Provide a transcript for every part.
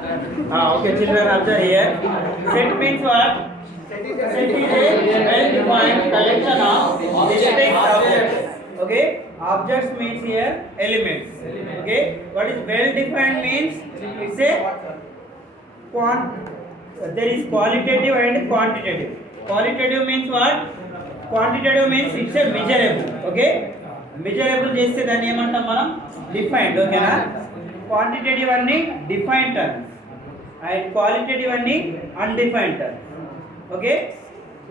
Okay, children, observe here. Set means what? Set is a well-defined collection of distinct objects. Okay, objects means here elements. Okay, what is well-defined means it's a there is qualitative and quantitative. Qualitative means what? Quantitative means it's a measurable. Okay, measurable చేస్తే దాన్ని ఏమంటాం మనం defined. ఓకేనా? Quantitative అన్ని defined terms and qualitative అన్ని undefined terms. Okay,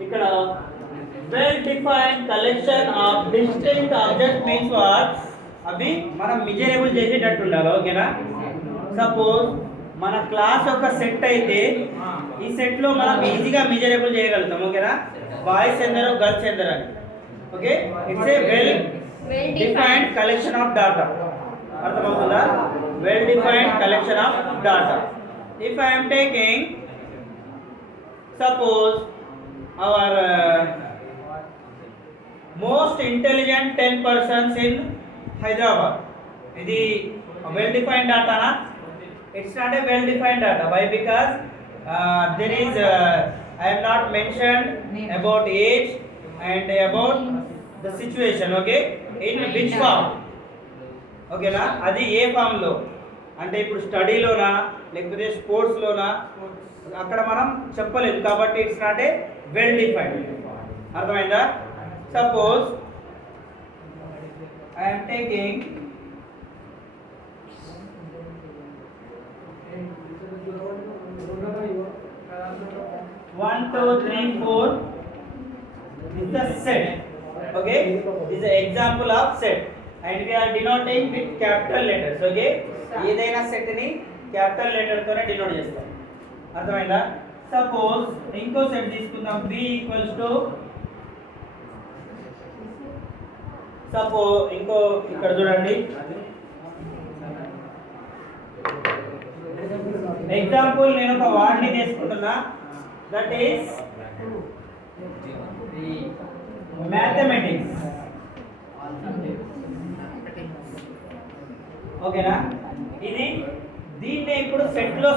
ఇక్కడ well defined collection of distinct object means what? అవి మనం మెజరబుల్ చేసేటట్టు ఉండాలి. ఓకేనా? సపోజ్ మన క్లాస్ ఒక సెట్ అయితే ఈ సెట్ లో మనం ఈజీగా మెజరబుల్ చేయగలుగుతాం. ఓకేనా? బాయ్స్ ఎందరో గర్ల్స్ ఎందరో అని. Okay, it's a well defined collection of data. అర్థమవుతుందా? Well defined collection of data. If I am taking, suppose our most intelligent 10 persons in Hyderabad, ఇది well defined data na? It's not a well defined data. Why? Because there is I have not mentioned about age and about the situation. Okay, in which form? Okay na? అది ఏ form లో అంటే ఇప్పుడు స్టడీలోనా లేకపోతే స్పోర్ట్స్లోనా అక్కడ మనం చెప్పలేదు కాబట్టి it's not a well defined. అర్థమైందా? Suppose I'm taking 1 2 3 4 is the set. Okay, this is an example of set and we are denoting with capital letters. Okay, ఏదైనా సెట్ ని క్యాపిటల్ లెటర్ తోనే డినోట్ చేస్తాం. అర్థమైందా? సపోజ్ ఇంకో set తీసుకుందాం. b equals to suppose ఇంకో ఇక్కడ చూడండి ఎగ్జాంపుల్ నేను ఒక వర్డ్ ని తీసుకుంటున్నా. That is mathematics. ఓకేనా? ఇది దీన్ని ఇప్పుడు సెట్ లో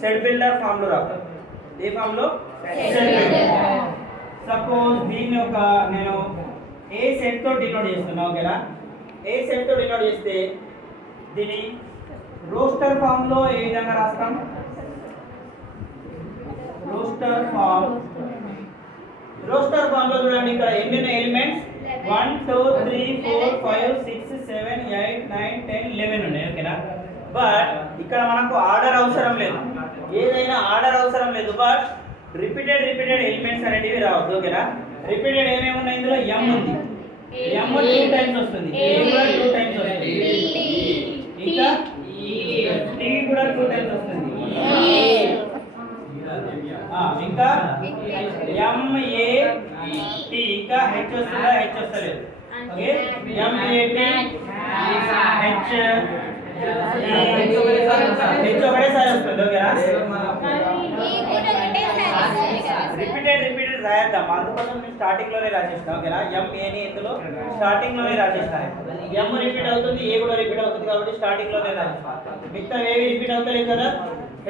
సెట్ బిల్డర్ ఫామ్ లో రాస్తాం. ఏ ఫామ్ లో? Set builder. సపోజ్ దీన్ని ఒక నేను ఏ సెట్ తో డినోట్ చేస్తున్నా. ఓకేనా? ఏ సెట్ తో డినోట్ చేస్తే దీన్ని రోస్టర్ ఫామ్ లో ఏ విధంగా రాస్తాం? రోస్టర్ ఫామ్ లో చూడండి ఇక్కడ ఎన్ని ఎలిమెంట్స్ 1 2 3 4 5 6 7 8 9 10 11 ఉన్నాయి. ఓకేనా? బట్ ఇక్కడ మనకు ఆర్డర్ అవసరం లేదు, ఏదైనా ఆర్డర్ అవసరం లేదు. బట్ రిపీటెడ్ ఎలిమెంట్స్ అనేటివి రావద్దు. ఓకేనా? రిపీటెడ్ ఏమేమి ఉన్నాయి ఇందులో? m ఉంది. m 2 టైమ్స్ వస్తుంది, a కూడా 2 టైమ్స్ వస్తుంది, ఇంకా t కూడా 2 టైమ్స్ వస్తుంది, ఇంకా m a t ఇంకా h వస్తుందా? h వస్తలేదు. Okay, m a t h ఒకటేసారి వస్తుంది. ఓకేనా? రిపీటెడ్ రాయేద్దాం. అందుకోసం నేను స్టార్టింగ్ లోనే రాసేస్తాను. ఓకేనా? m a ని ఇందులో స్టార్టింగ్ లోనే రాసేస్తాను. m రిపీట్ అవుతుంది, a కూడా రిపీట్ అవుతుంది కాబట్టి స్టార్టింగ్ లోనే రాసేస్తాను. మిగతా ఏవి రిపీట్ అవుతలేదు కదా?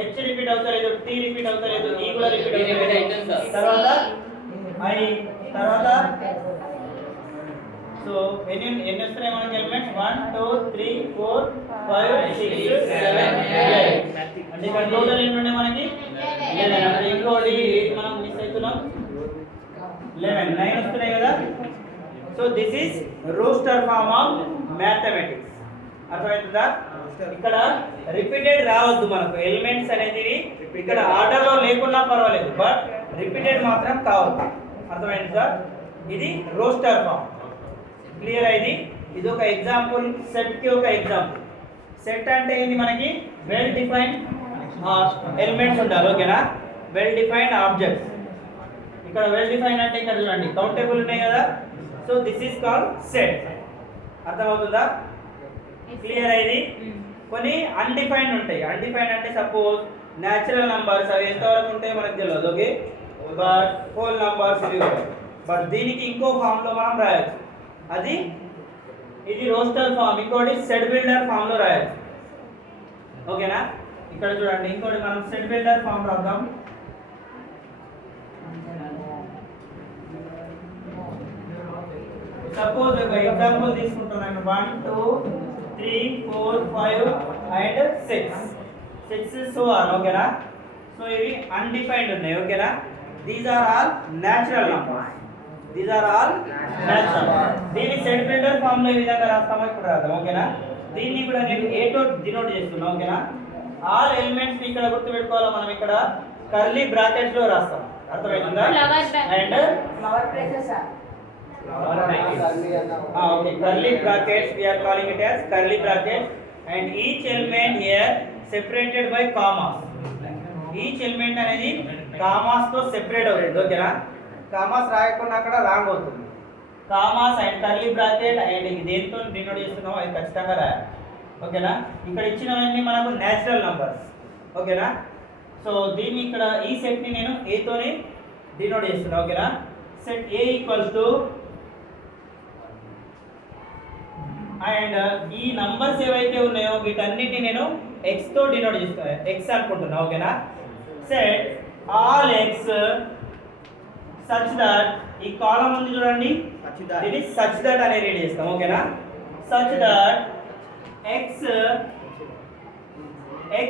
h రిపీట్ అవుతలేదు, t రిపీట్ అవుతలేదు, e కూడా రిపీట్ అవుతలేదు. తర్వాత i తర్వాత సో ఎన్ని వస్తున్నాయి మనకి ఎలిమెంట్స్? 1 2 3 4 5 6 7 8. అంటే ఇక్కడ టోటల్ ఎన్ని ఉన్నాయి మనకి? 11. అంటే ఇంకోటి మనం మిస్ అవుతున్నాం 11 9 వస్తున్నాయి కదా. So this is roster form of mathematics. అర్థమవుతుందా? ఇక్కడ రిపీటెడ్ రావద్దు మనకు. ఎలిమెంట్స్ అనేది ఇక్కడ ఆర్డర్ లో లేకున్నా పర్వాలేదు, బట్ రిపీటెడ్ మాత్రం కావద్దు. అర్థమైందా? ఇది రోస్టర్ ఫార్మ్. క్లియర్ అయింది? ఇది ఒక ఎగ్జాంపుల్, సెట్ కి ఒక ఎగ్జాంపుల్. సెట్ అంటే ఏంది? మనకి వెల్ డిఫైన్డ్ ఎలిమెంట్స్ ఉండాలి. ఓకేనా? Well defined objects. ఇక్కడ వెల్ డిఫైన్డ్ అంటే ఇక్కడ చూడండి కౌంటబుల్ ఉన్నాయి కదా. So this is called set. అర్థమవుతుందా? క్లియర్ అయింది? కొన్ని అన్డిఫైన్డ్ ఉంటాయి. అన్డిఫైన్డ్ అంటే సపోజ్ న్యాచురల్ నంబర్స్, అవి ఎంతవరకు ఉంటాయో మనకు తెలియదు. ఓకే, బట్ హోల్ నంబర్స్ ఇవి. బట్ దీనికి ఇంకో ఫామ్ లో మనం రాయొచ్చు. అది ఇది రోస్టర్ ఫామ్, ఇంకోటి సెట్ బిల్డర్ ఫామ్ లో రాయొచ్చు. ఓకేనా? ఇక్కడ చూడండి ఇంకోటి మనం సెట్ బిల్డర్ ఫామ్ రాద్దాం. సపోజ్ ఒక ఎగ్జాంపుల్ తీసుకుంటున్నాను 1 2 3 4 5 అండ్ 6 సో ఆన్ ఓకేనా. సో ఇవి అన్డిఫైన్డ్ ఉన్నాయి ఓకేనా. These are all natural numbers. దీన్ని సెట్ బిల్డర్ ఫామ్ లో ఈ విధంగా రాస్తామో ఇప్పుడు రాద్దాం ఓకేనా. దీన్ని కూడా నేను ఏ తో డినోట్ చేస్తున్నా ఓకేనా. ఆల్ ఎలిమెంట్స్ ఇక్కడ గుర్తు పెట్టుకోవాలా మనం. ఇక్కడ కర్లీ బ్రాకెట్స్ లో రాస్తాం అర్థమైందా. And flower places okay, curly brackets, we are calling it as curly brackets, and each element here separated by commas. Each element అనేది కామాస్ తో సెపరేట్ అవుతుంది ఓకేనా. కామాస్ రాయకుండా అక్కడ రాంగ్ అవుతుంది. Commas and curly bracket and దేంతో denote చేస్తున్నామో అది ఖచ్చితంగా రాయాలి ఓకేనా. ఇక్కడ ఇచ్చినవన్నీ మనకు నేచురల్ నంబర్స్ ఓకేనా. సో దీన్ని ఇక్కడ ఈ సెట్ ని నేను a తోని డినోట్ చేస్తున్నా ఓకేనా. Set a equals to and ఈ నంబర్స్ ఏవైతే ఉన్నాయో వీటన్నిటిని నేను x తో డినోట్ చేస్తాను. x అనుకుంటున్నా ఓకేనా. Set all x such that ఈ కాలమ్ ఉంది చూడండి ఇది సచ్ దట్ అనే రీడ్ చేస్తాం ఓకేనా. Such that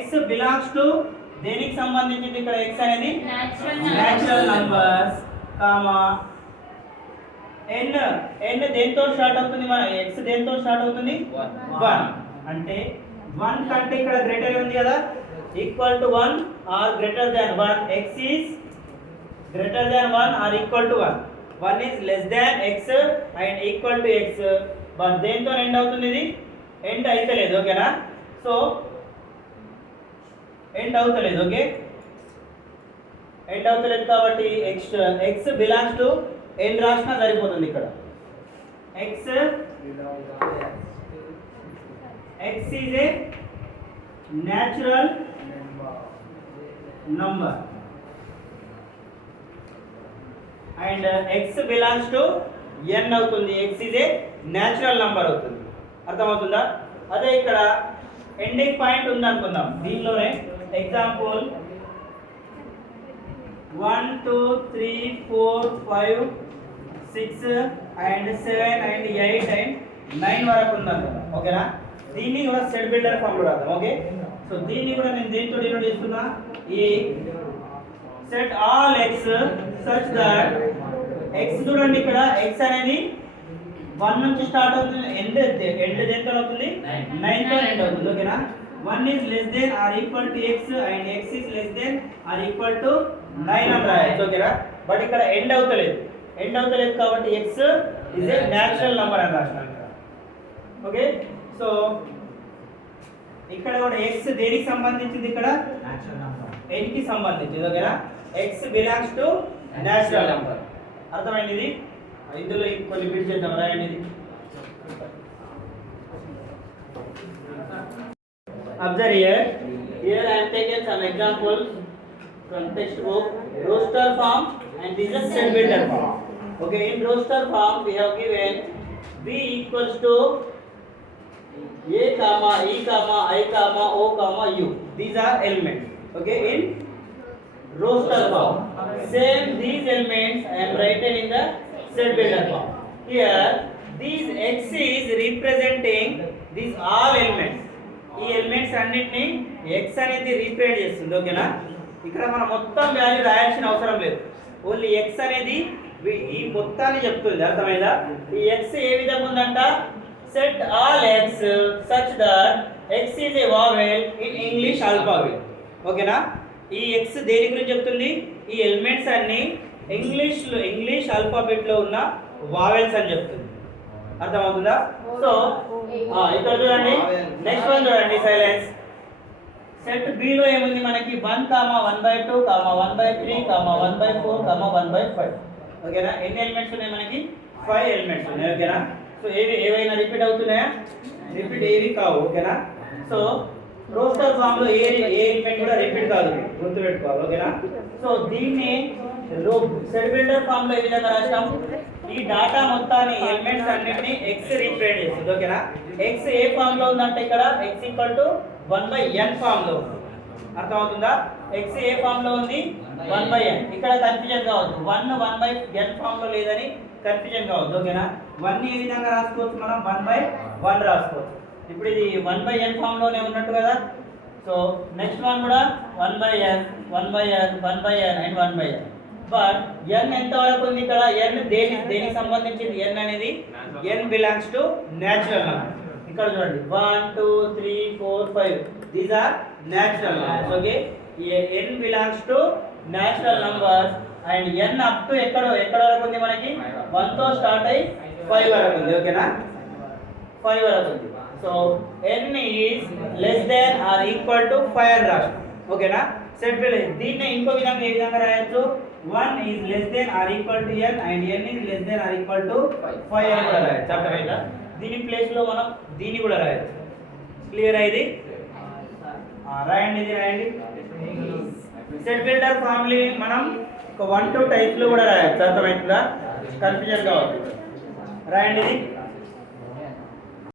x belongs to దేనికి సంబంధించింది ఇక్కడ x అనేది నేచురల్ నంబర్స్ కామా n దేంతో స్టార్ట్ అవుతుంది మన x దేంతో స్టార్ట్ అవుతుంది 1 అంటే 1 కంటే ఇక్కడ గ్రేటర్ ఉంది కదా equal to 1 or greater than 1 x is greater than 1 or equal to 1 1 is less than x and equal to x but దేంతో ఎండ్ అవుతుంది ఇది ఎండ్ అయితలేదు ఓకేనా. సో ఎండ్ అవుతలేదు ఓకే. ఎండ్ అవుతలేదు కాబట్టి x బిలాంగ్స్ టు n రాసినా సరిపోతుంది ఇక్కడ. x is a natural number and x belongs to n అవుతుంది. x is a natural number అవుతుంది అర్థమవుతుందా. అదే ఇక్కడ ఎండింగ్ పాయింట్ ఉంది అనుకుందాం. దీనిలోనే ఎగ్జాంపుల్ 1 2 3 4 5 6 and 7 and 8 and 9 వరకు ఉందనుకుందాం ఓకేనా. దీన్ని కూడా సెట్ బిల్డర్ ఫామ్ లో రాద్దాం ఓకే. సో దీన్ని కూడా నేను దేంతో డినోట్ చేస్తున్నా ఈ set all x such that x చూడండి ఇక్కడ x అనేది 1 నుంచి స్టార్ట్ అవుతుంది ఎండ్ దేంతో అవుతుంది 9 తో ఎండ్ అవుతుంది ఓకేనా. 1 is less than or equal to x and x is less than or equal to 9 అని రాయొచ్చు ఓకేనా. బట్ ఇక్కడ ఎండ్ అవుతలేదు కాబట్టి x is a natural number అని రాస్తాను ఓకే. సో ఇక్కడ కూడా x దేనికి సంబంధించింది ఇక్కడ n కి సంబంధించింది ఓకేనా. x belongs to natural number అర్థమైంది ఇది. ఇందులో కొన్ని బిట్ చేద్దాం రాయండి ఇది. Observe here I am taken some examples from textbook. Roster form and this is set builder form. Okay, in roster form we have given b equals to a comma e comma I comma o comma u. These are elements. Okay, in roster form. Same these elements I am written in the set builder form. Here these x is representing these all elements. ఈ elements అన్నిటిని x అనేది represent చేస్తుంది ఓకేనా. ఇక్కడ మనం మొత్తం value రాయాల్సిన అవసరం లేదు. ఓన్లీ x అనేది ఈ మొత్తాన్ని చెప్తుంది అర్థమైందా. ఈ x ఏ విధంగా ఉందంట set all x such that x is a vowel in English alphabet ఓకేనా. ఈ x దేని గురించి చెప్తుంది ఈ ఎలిమెంట్స్ అన్ని ఇంగ్లీష్ ఆల్ఫాబెట్ లో ఉన్న వావెల్స్ అని చెప్తుంది అర్థమవుతుందా. సో ఇక్కడ చూడండి నెక్స్ట్ వన్ చూడండి సైలెన్స్. సెట్ బి లో ఏముంది మనకి 1 1/2 1/3 1/4 1/5 ఓకేనా. ఎన్ని ఎలిమెంట్స్ ఉన్నాయి మనకి 5 ఎలిమెంట్స్ ఉన్నాయి ఓకేనా. సో ఏవైనా రిపీట్ అవుతున్నాయా రిపీట్ ఏవి కావు ఓకేనా. సో రోస్టర్ ఫామ్ లో ఏ ఎలిమెంట్ కూడా రిపీట్ కాదు గుర్తుపెట్టుకోవాలి ఓకేనా. సో దీన్ని సెట్ బిల్డర్ ఫామ్ లో ఏ విధంగా రాస్తాం ఈ డాటా మొత్తాన్ని ఎలిమెంట్స్ అన్నిటిని x రీప్రజెంట్ చేస్తుంది ఓకేనా. x ఏ ఫామ్ లో ఉందంటే ఇక్కడ x = 1/n ఫామ్ లో ఉంది అర్థమవుతుందా? x ఏ ఫామ్ లో ఉంది 1/n. ఇక్కడ కన్ఫ్యూజన్ కావద్దు, 1/n ఫామ్ లో లేదని కన్ఫ్యూజన్ కావద్దు. ఓకేనా? 1 ఏ విధంగా రాసుకోవచ్చు మనం 1/1 రాసుకోవచ్చు. ఇప్పుడు ఇది 1/n ఫామ్ లోనే ఉన్నట్టు కదా. సో నెక్స్ట్ వన్ కూడా 1/n and 1/n. But n ఎంత వరకు ఉంది ఇక్కడ? n దేనికి సంబంధించింది? n అనేది n belongs to natural number. ఇక్కడ చూడండి 1 2 3 4 5 these are natural numbers. Okay, n belongs to natural numbers and n up to ఎక్కడ వరకు ఉంది మనకి? 1 తో స్టార్ట్ అయ్యి 5 వరకు ఉంది. ఓకేనా? 5 వరకు ఉంది. So n is less than or equal to 5 అని రాస్తాం. ఓకేనా? సెట్ బిలాంగ్ దీన్ని ఇంకో విధంగా ఏ విధంగా రాయొచ్చు? 1 is less than or equal to n and n is less than or equal to 5 అని కూడా రాయొచ్చు. అర్థమైందా? దీని ప్లేస్ లో మనం దీన్ని కూడా రాయొచ్చు. క్లియర్ అయ్యింది? రాయండి, ఇది రాయండి. సెట్ బిల్డర్ ఫార్ములా మనం ఒక 1 2 టైప్స్ లో కూడా రాయొచ్చు. అర్థమైందా? కన్ఫ్యూజన్ కావద్దు. రాయండి ఇది.